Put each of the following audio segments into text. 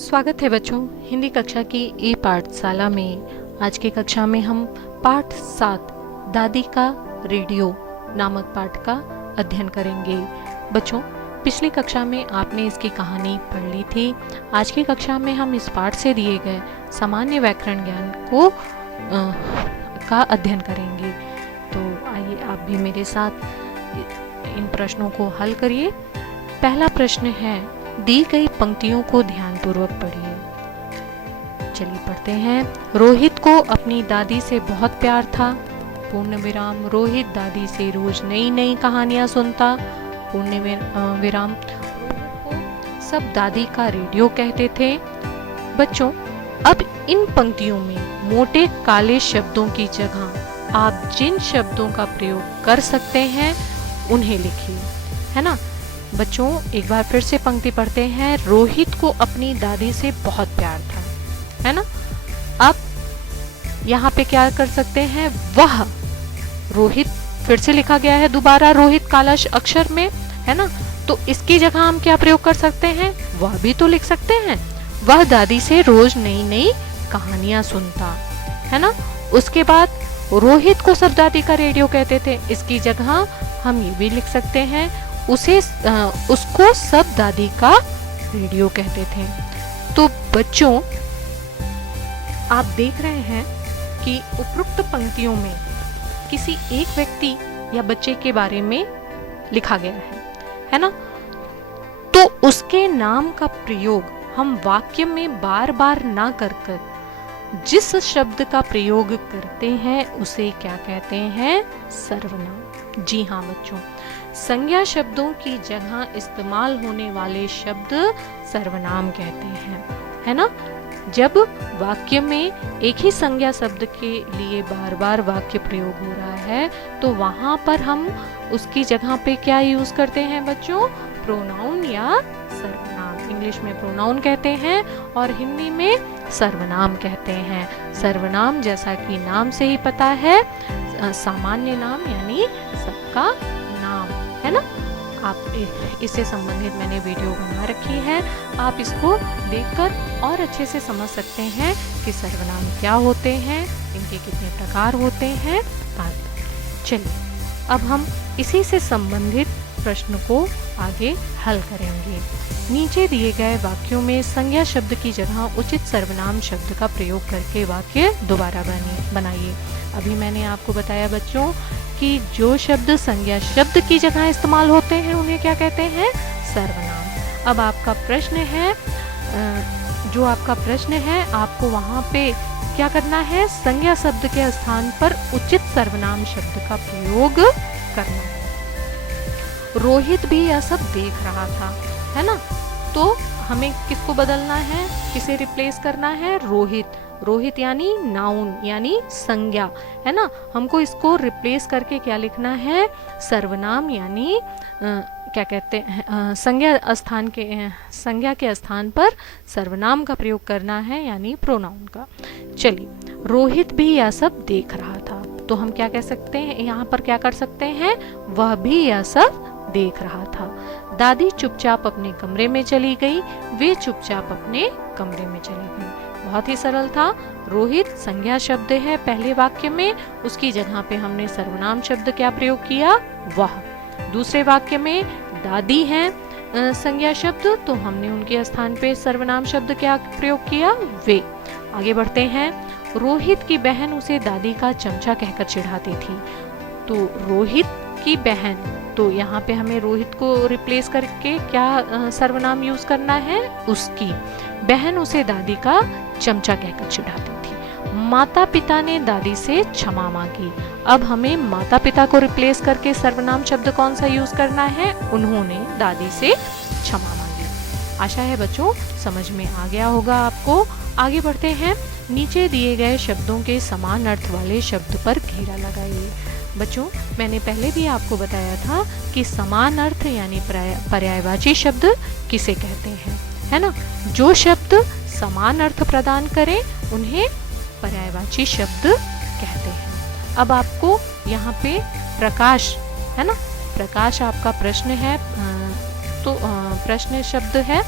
स्वागत है बच्चों हिंदी कक्षा की ई पाठशाला में। आज की कक्षा में हम पाठ 7 दादी का रेडियो नामक पाठ का अध्ययन करेंगे। बच्चों पिछली कक्षा में आपने इसकी कहानी पढ़ ली थी। आज की कक्षा में हम इस पाठ से दिए गए सामान्य व्याकरण ज्ञान को का अध्ययन करेंगे। तो आइए आप भी मेरे साथ इन प्रश्नों को हल करिए। पहला प्रश्न है, दी गई पंक्तियों को ध्यानपूर्वक पढ़िए। चलिए पढ़ते हैं। रोहित को अपनी दादी से बहुत प्यार था। पूर्ण विराम। रोहित दादी से रोज नई नई कहानियां सुनता। पूर्ण विराम। रोहित को सब दादी का रेडियो कहते थे। बच्चों अब इन पंक्तियों में मोटे काले शब्दों की जगह आप जिन शब्दों का प्रयोग कर सकते हैं उन्हें लिखिए, है ना। बच्चों एक बार फिर से पंक्ति पढ़ते हैं। रोहित को अपनी दादी से बहुत प्यार था, है ना। अब यहाँ पे क्या कर सकते हैं, वह रोहित फिर से लिखा गया है दोबारा रोहित काला अक्षर में, है ना। तो इसकी जगह हम क्या प्रयोग कर सकते हैं, वह भी तो लिख सकते हैं। वह दादी से रोज नई नई कहानियां सुनता, है ना। उसके बाद रोहित को सब दादी का रेडियो कहते थे, इसकी जगह हम ये भी लिख सकते हैं उसको सब दादी का रेडियो कहते थे। तो बच्चों आप देख रहे हैं कि उपरोक्त पंक्तियों में किसी एक व्यक्ति या बच्चे के बारे में लिखा गया है ना। तो उसके नाम का प्रयोग हम वाक्य में बार बार ना कर जिस शब्द का प्रयोग करते हैं उसे क्या कहते हैं, सर्वनाम। जी हाँ बच्चों, संज्ञा शब्दों की जगह इस्तेमाल होने वाले शब्द सर्वनाम कहते हैं, है ना। जब वाक्य में एक ही संज्ञा शब्द के लिए बार बार वाक्य प्रयोग हो रहा है तो वहां पर हम उसकी जगह पे क्या यूज करते हैं बच्चों, प्रोनाउन या सर्वनाम। इंग्लिश में प्रोनाउन कहते हैं और हिंदी में सर्वनाम कहते हैं। सर्वनाम जैसा कि नाम से ही पता है, सामान्य नाम यानी सबका नाम, है ना। आप इससे संबंधित मैंने वीडियो बना रखी है, आप इसको देखकर और अच्छे से समझ सकते हैं कि सर्वनाम क्या होते हैं, इनके कितने प्रकार होते हैं आदि। चलिए अब हम इसी से संबंधित प्रश्न को आगे हल करेंगे। नीचे दिए गए वाक्यों में संज्ञा शब्द की जगह उचित सर्वनाम शब्द का प्रयोग करके वाक्य दोबारा बनाइए। अभी मैंने आपको बताया बच्चों कि जो शब्द संज्ञा शब्द की जगह इस्तेमाल होते हैं उन्हें क्या कहते हैं, सर्वनाम। अब आपका प्रश्न है, आपको वहाँ पे क्या करना है, संज्ञा शब्द के स्थान पर उचित सर्वनाम शब्द का प्रयोग करना है। रोहित भी यह सब देख रहा था, है ना। तो हमें किसको बदलना है, किसे रिप्लेस करना है, रोहित। रोहित यानी नाउन यानी संज्ञा, है ना। हमको इसको रिप्लेस करके क्या लिखना है, सर्वनाम यानी क्या कहते हैं, संज्ञा के स्थान पर सर्वनाम का प्रयोग करना है यानी प्रोनाउन का। चलिए रोहित भी यह सब देख रहा था, तो हम क्या कह सकते हैं, यहाँ पर क्या कर सकते हैं, वह भी यह सब देख रहा था। दादी चुपचाप अपने कमरे में चली गई, वे चुपचाप अपने कमरे में चली गई। बहुत ही सरल था। रोहित संज्ञा शब्द है पहले वाक्य में, उसकी जगह पे हमने सर्वनाम शब्द क्या प्रयोग किया, वह। दूसरे वाक्य में दादी है संज्ञा शब्द, तो हमने उनके स्थान पे सर्वनाम शब्द क्या प्रयोग किया, वे। आगे बढ़ते हैं। रोहित की बहन उसे दादी का चमचा कहकर चिढ़ाती थी। तो रोहित की बहन, तो यहाँ पे हमें रोहित को रिप्लेस करके क्या सर्वनाम यूज करना है, उसकी बहन उसे दादी का चमचा कहकर चिढ़ाती थी। माता पिता ने दादी से क्षमा मांगी। अब हमें माता पिता को रिप्लेस करके सर्वनाम शब्द कौन सा यूज करना है, उन्होंने दादी से क्षमा मांगी। आशा है बच्चों समझ में आ गया होगा आपको। आगे बढ़ते हैं। नीचे दिए गए शब्दों के समान अर्थ वाले शब्द पर घेरा लगाइए। बच्चों मैंने पहले भी आपको बताया था कि समान अर्थ यानी पर्यायवाची शब्द किसे कहते हैं, है ना। जो शब्द समान अर्थ प्रदान करें उन्हें पर्यायवाची शब्द कहते हैं। अब आपको यहाँ पे प्रकाश, है ना, प्रकाश आपका प्रश्न है, तो प्रश्न शब्द है,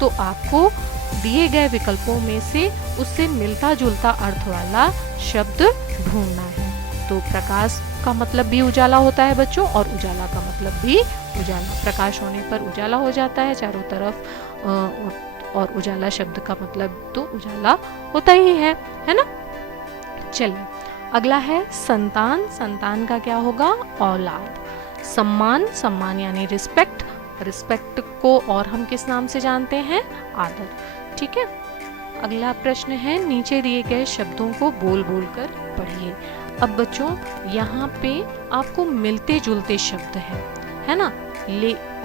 तो आपको दिए गए विकल्पों में से उससे मिलता जुलता अर्थ वाला शब्द ढूंढना है। तो प्रकाश का मतलब भी उजाला होता है बच्चों, और उजाला का मतलब भी उजाला। प्रकाश होने पर उजाला हो जाता है चारों तरफ, और उजाला शब्द का मतलब तो उजाला होता ही है ना। चलिए अगला है संतान। संतान का क्या होगा? औलाद। सम्मान, सम्मान यानी रिस्पेक्ट। रिस्पेक्ट को और हम किस नाम से जानते हैं? आदर। ठीक है। अगला प्रश्न है, नीचे दिए गए शब्दों को बोल बोल कर पढ़िए। अब बच्चों यहाँ पे आपको मिलते जुलते शब्द है ना,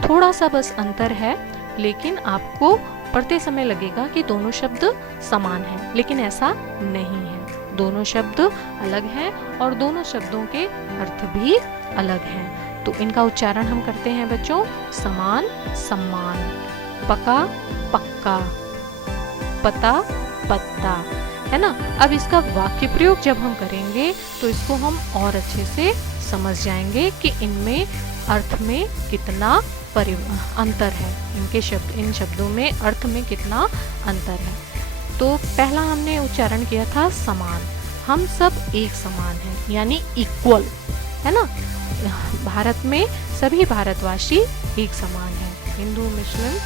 थोड़ा सा बस अंतर है, लेकिन आपको पढ़ते समय लगेगा कि दोनों शब्द समान हैं, लेकिन ऐसा नहीं है। दोनों शब्द अलग हैं और दोनों शब्दों के अर्थ भी अलग हैं। तो इनका उच्चारण हम करते हैं बच्चों, समान, सम्मान, पका, पक्का, पता, पत्ता, है ना। अब इसका वाक्य प्रयोग जब हम करेंगे तो इसको हम और अच्छे से समझ जाएंगे कि इनमें अर्थ में कितना अंतर है, इन शब्दों में अर्थ में कितना अंतर है। तो पहला हमने उच्चारण किया था समान। हम सब एक समान हैं, यानी इक्वल, है ना। भारत में सभी भारतवासी एक समान हैं। हिंदू, मुस्लिम,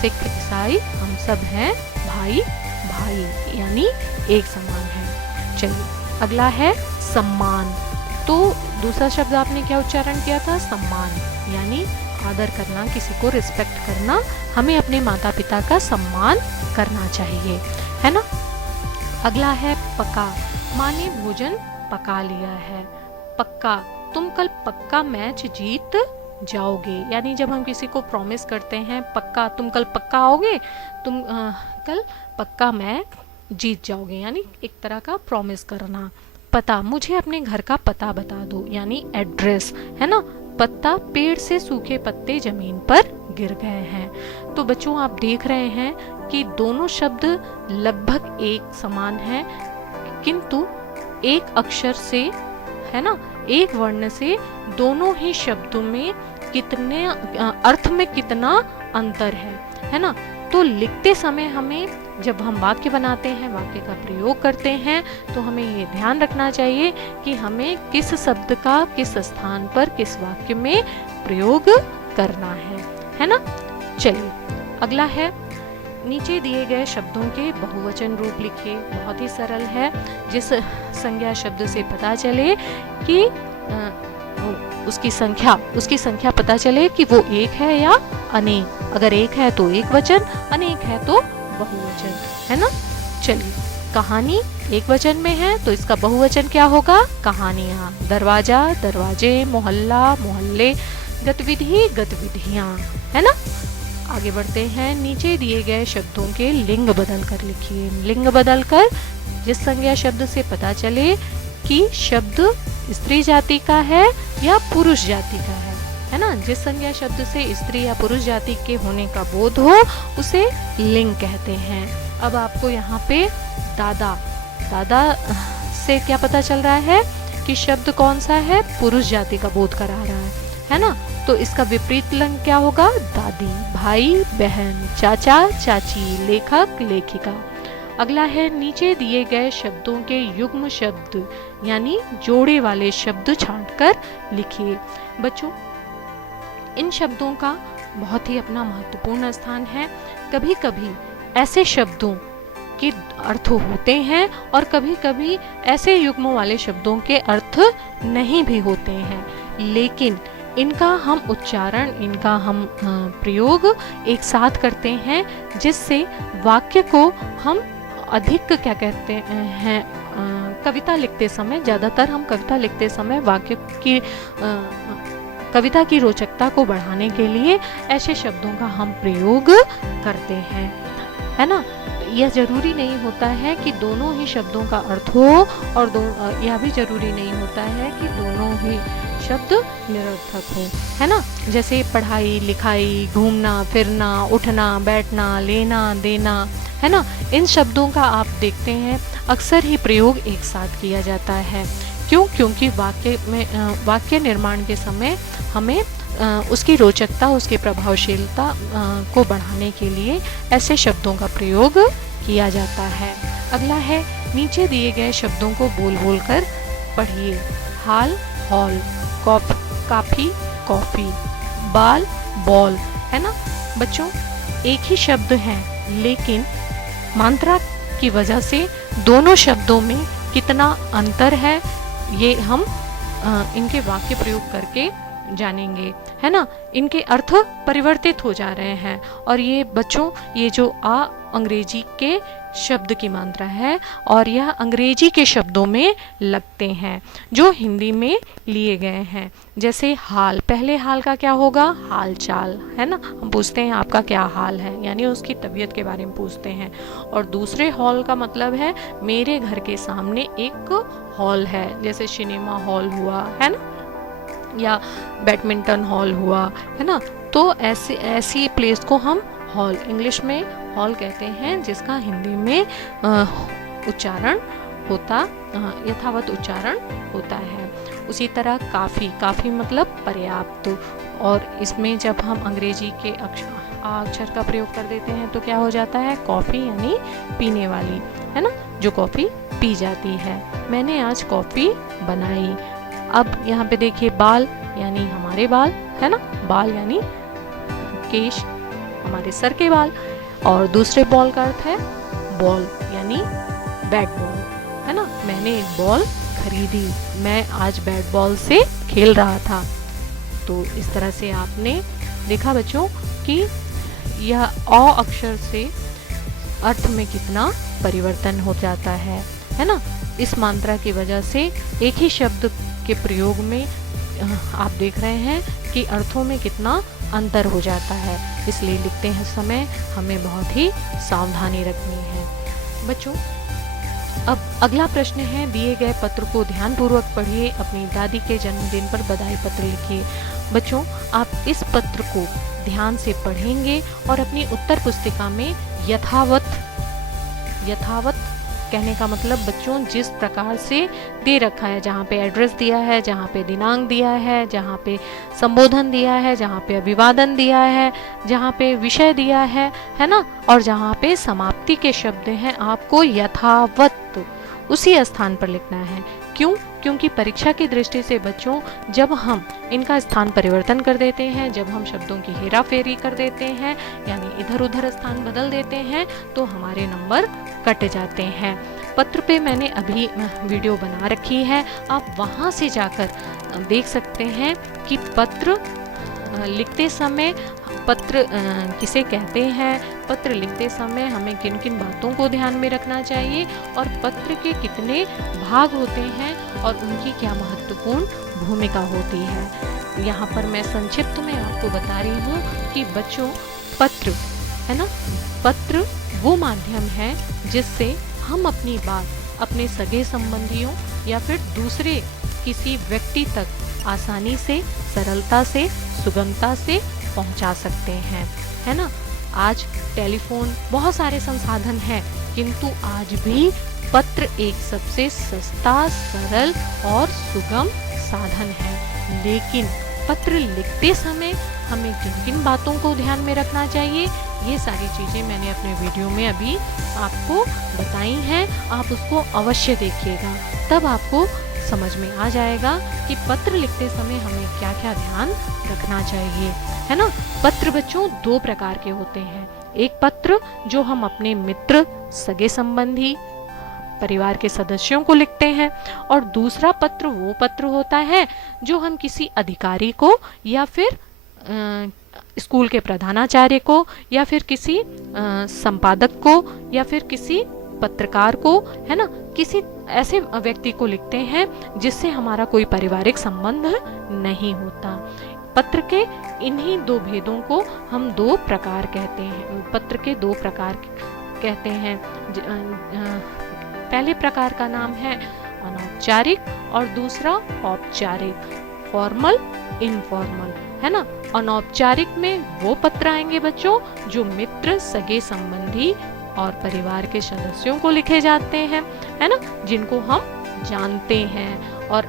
सिख, ईसाई, हम सब हैं भाई भाई, यानी एक समान है। चलिए अगला है सम्मान। तो दूसरा शब्द आपने क्या उच्चारण किया था? सम्मान, यानी आदर करना, किसी को रिस्पेक्ट करना। हमें अपने माता पिता का सम्मान करना चाहिए, है ना। अगला है पका। माँ ने भोजन पका लिया है। पक्का, तुम कल पक्का मैच जीत जाओगे, यानी जब हम किसी को प्रॉमिस करते हैं पक्का, तुम कल पक्का आओगे, तुम कल पक्का मैच जीत जाओगे, यानी एक तरह का प्रॉमिस करना। पता, मुझे अपने घर का पता बता दो, यानी एड्रेस, है ना। पत्ता, पेड़ से सूखे पत्ते जमीन पर गिर गए हैं। तो बच्चों आप देख रहे हैं कि दोनों शब्द लगभग एक समान हैं, किंतु एक अक्षर से, है ना, एक वर्ण से दोनों ही शब्दों में कितने अर्थ में कितना अंतर है ना। तो लिखते समय हमें, जब हम वाक्य बनाते हैं, वाक्य का प्रयोग करते हैं, तो हमें ये ध्यान रखना चाहिए कि हमें किस शब्द का किस स्थान पर किस वाक्य में प्रयोग करना है ना। चलिए अगला है, नीचे दिए गए शब्दों के बहुवचन रूप लिखिए। बहुत ही सरल है, जिस संज्ञा शब्द से पता चले कि उसकी संख्या पता चले कि वो एक है या अनेक। अगर एक है तो एक वचन, अनेक है तो बहुवचन, है ना। चलिए कहानी एक वचन में है तो इसका बहुवचन क्या होगा? कहानियां। दरवाजा, दरवाजे, मोहल्ला, मोहल्ले, गतिविधि, गतिविधियां, है ना। आगे बढ़ते हैं, नीचे दिए गए शब्दों के लिंग बदल कर लिखिए। लिंग बदल कर जिस संज्ञा शब्द से पता चले कि शब्द स्त्री जाति का है या पुरुष जाति का है ना। जिस संज्ञा शब्द से स्त्री या पुरुष जाति के होने का बोध हो उसे लिंग कहते हैं। अब आपको यहाँ पे दादा, दादा से क्या पता चल रहा है कि शब्द कौन सा है? पुरुष जाति का बोध करा रहा है ना। तो इसका विपरीत लिंग क्या होगा? दादी, भाई, बहन, चाचा, चाची, लेखक, लेखिका। अगला है, नीचे दिए गए शब्दों के युग्म शब्द यानी जोड़े वाले शब्द छांटकर लिखिए। बच्चों इन शब्दों का बहुत ही अपना महत्वपूर्ण स्थान है। कभी कभी ऐसे शब्दों के अर्थ होते हैं और कभी कभी ऐसे युग्म वाले शब्दों के अर्थ नहीं भी होते हैं, लेकिन इनका हम उच्चारण, इनका हम प्रयोग एक साथ करते हैं, जिससे वाक्य को हम अधिक क्या कहते हैं, कविता लिखते समय, ज़्यादातर हम कविता लिखते समय वाक्य की कविता की रोचकता को बढ़ाने के लिए ऐसे शब्दों का हम प्रयोग करते हैं, है ना। यह जरूरी नहीं होता है कि दोनों ही शब्दों का अर्थ हो, और यह भी जरूरी नहीं होता है कि दोनों ही शब्द निरर्थक हो, है ना। जैसे पढ़ाई, लिखाई, घूमना फिरना, उठना बैठना, लेना देना, है ना। इन शब्दों का आप देखते हैं अक्सर ही प्रयोग एक साथ किया जाता है। क्यों? क्योंकि वाक्य निर्माण के समय हमें उसकी रोचकता, उसकी प्रभावशीलता को बढ़ाने के लिए ऐसे शब्दों का प्रयोग किया जाता है। अगला है, नीचे दिए गए शब्दों को बोल बोल कर पढ़िए। हाल, हॉल, काफी, कॉफी, बाल, बॉल, है ना बच्चों। एक ही शब्द है, लेकिन मात्रा की वजह से दोनों शब्दों में कितना अंतर है, ये हम इनके वाक्य प्रयोग करके जानेंगे, है ना। इनके अर्थ परिवर्तित हो जा रहे हैं, और ये बच्चों, ये जो अंग्रेजी के शब्द की मात्रा है और यह अंग्रेजी के शब्दों में लगते हैं जो हिंदी में लिए गए हैं। जैसे हाल, पहले हाल का क्या होगा? हाल चाल, है ना। हम पूछते हैं आपका क्या हाल है, यानी उसकी तबीयत के बारे में पूछते हैं। और दूसरे हॉल का मतलब है मेरे घर के सामने एक हॉल है, जैसे सिनेमा हॉल हुआ, है ना, या बैडमिंटन हॉल हुआ, है ना। तो ऐसी प्लेस को हम हॉल, इंग्लिश में हॉल कहते हैं, जिसका हिंदी में उच्चारण होता, यथावत उच्चारण होता है। उसी तरह काफ़ी, काफ़ी मतलब पर्याप्त, और इसमें जब हम अंग्रेजी के अक्षर का प्रयोग कर देते हैं तो क्या हो जाता है? कॉफ़ी, यानी पीने वाली, है ना, जो कॉफ़ी पी जाती है। मैंने आज कॉफ़ी बनाई। अब यहाँ पे देखिए, बाल यानी हमारे बाल, है ना, बाल यानी केश, हमारे सर के बाल। और दूसरे बॉल का अर्थ है बॉल, यानी बैट बॉल, है ना। मैंने एक बॉल खरीदी, मैं आज बैट बॉल से खेल रहा था। तो इस तरह से आपने देखा बच्चों कि यह अ अक्षर से अर्थ में कितना परिवर्तन हो जाता है ना। इस मात्रा की वजह से एक ही शब्द के प्रयोग में आप देख रहे हैं कि अर्थों में कितना अंतर हो जाता है। इसलिए लिखते हैं समय हमें बहुत ही सावधानी रखनी है। बच्चों, अब अगला प्रश्न है, दिए गए पत्र को ध्यानपूर्वक पढ़िए, अपनी दादी के जन्मदिन पर बधाई पत्र लिखिए। बच्चों, आप इस पत्र को ध्यान से पढ़ेंगे और अपनी उत्तर पुस्तिका में यथावत कहने का मतलब बच्चों जिस प्रकार से दे रखा है, जहाँ पे एड्रेस दिया है, जहाँ पे दिनांक दिया है, जहाँ पे संबोधन दिया है, जहाँ पे अभिवादन दिया है, जहाँ पे विषय दिया है ना, और जहाँ पे समाप्ति के शब्द हैं, आपको यथावत उसी स्थान पर लिखना है। क्यों? क्योंकि परीक्षा की दृष्टि से बच्चों जब हम इनका स्थान परिवर्तन कर देते हैं, जब हम शब्दों की हेरा फेरी कर देते हैं, यानी इधर उधर स्थान बदल देते हैं, तो हमारे नंबर कट जाते हैं। पत्र पे मैंने अभी वीडियो बना रखी है, आप वहाँ से जाकर देख सकते हैं कि पत्र लिखते समय पत्र किसे कहते हैं, पत्र लिखते समय हमें किन किन बातों को ध्यान में रखना चाहिए, और पत्र के कितने भाग होते हैं और उनकी क्या महत्वपूर्ण भूमिका होती है। यहाँ पर मैं संक्षिप्त में आपको बता रही हूँ कि बच्चों, पत्र, है ना, पत्र वो माध्यम है जिससे हम अपनी बात अपने सगे संबंधियों या फिर दूसरे किसी व्यक्ति तक आसानी से, सरलता से, सुगमता से पहुंचा सकते हैं, है ना। आज टेलीफोन, बहुत सारे संसाधन हैं, किंतु आज भी पत्र एक सबसे सस्ता, सरल और सुगम साधन है। लेकिन पत्र लिखते समय हमें किन किन बातों को ध्यान में रखना चाहिए, ये सारी चीज़ें मैंने अपने वीडियो में अभी आपको बताई हैं। आप उसको अवश्य देखिएगा, तब आपको समझ में आ जाएगा कि पत्र लिखते समय हमें क्या क्या ध्यान रखना चाहिए, है ना। पत्र बच्चों दो प्रकार के होते हैं। एक पत्र जो हम अपने मित्र, सगे संबंधी, परिवार के सदस्यों को लिखते हैं, और दूसरा पत्र वो पत्र होता है जो हम किसी अधिकारी को या फिर स्कूल के प्रधानाचार्य को या फिर किसी संपादक को या फिर किसी पत्रकार को, है ना, किसी ऐसे व्यक्ति को लिखते हैं जिससे हमारा कोई पारिवारिक संबंध नहीं होता। पत्र के इन्हीं दो भेदों को हम दो प्रकार कहते हैं, पत्र के दो प्रकार कहते हैं। पहले प्रकार का नाम है अनौपचारिक और दूसरा औपचारिक, फॉर्मल, इनफॉर्मल, है ना। अनौपचारिक में वो पत्र आएंगे बच्चों जो मित्र, सगे संबंधी और परिवार के सदस्यों को लिखे जाते हैं, है ना, जिनको हम जानते हैं। और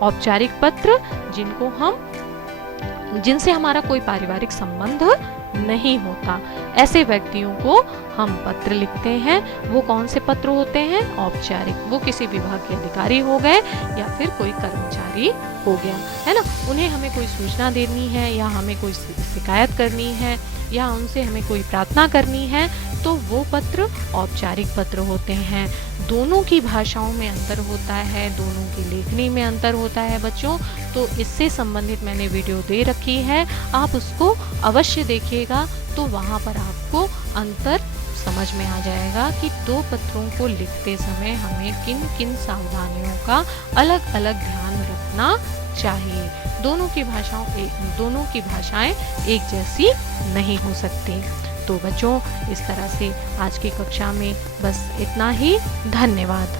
औपचारिक पत्र जिनको हम जिनसे हमारा कोई पारिवारिक संबंध नहीं होता, ऐसे व्यक्तियों को हम पत्र लिखते हैं। वो कौन से पत्र होते हैं? औपचारिक। वो किसी विभाग के अधिकारी हो गए या फिर कोई कर्मचारी हो गया, है ना। उन्हें हमें कोई सूचना देनी है या हमें कोई शिकायत करनी है या उनसे हमें कोई प्रार्थना करनी है, तो वो पत्र औपचारिक पत्र होते हैं। दोनों की भाषाओं में अंतर होता है, दोनों की लेखनी में अंतर होता है बच्चों। तो इससे संबंधित मैंने वीडियो दे रखी है, आप उसको अवश्य देखिएगा, तो वहाँ पर आपको अंतर समझ में आ जाएगा कि दो पत्रों को लिखते समय हमें किन किन सावधानियों का अलग अलग ध्यान रखना चाहिए। दोनों की भाषाएं एक जैसी नहीं हो सकती। तो बच्चों, इस तरह से आज की कक्षा में बस इतना ही। धन्यवाद।